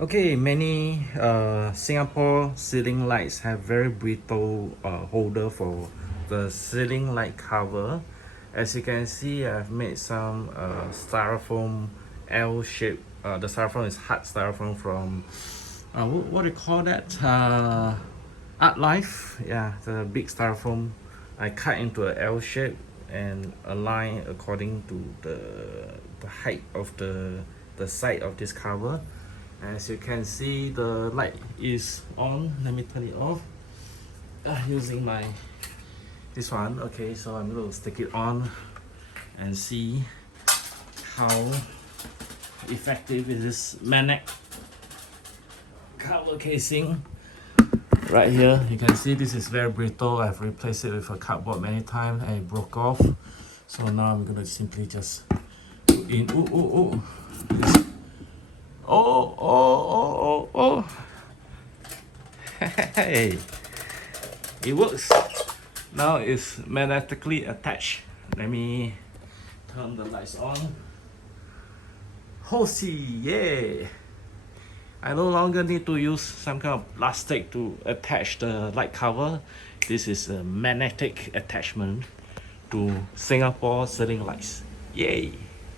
Okay, many Singapore ceiling lights have very brittle holder for the ceiling light cover. As you can see, I've made some styrofoam L shape. The styrofoam is hard styrofoam from what do you call that? Art Life. Yeah, the big styrofoam. I cut into a L shape and align according to the height of the side of this cover. As you can see, the light is on. Let me turn it off using this one. Okay, so I'm going to stick it on and see how effective is this magnet cover casing. Right here, you can see this is very brittle. I've replaced it with a cardboard many times and it broke off. So now I'm going to simply just put in. Oh. Hey, it works. Now it's magnetically attached. Let me turn the lights on. Horsey, yeah! I no longer need to use some kind of plastic to attach the light cover. This is a magnetic attachment to Singapore ceiling lights. Yay!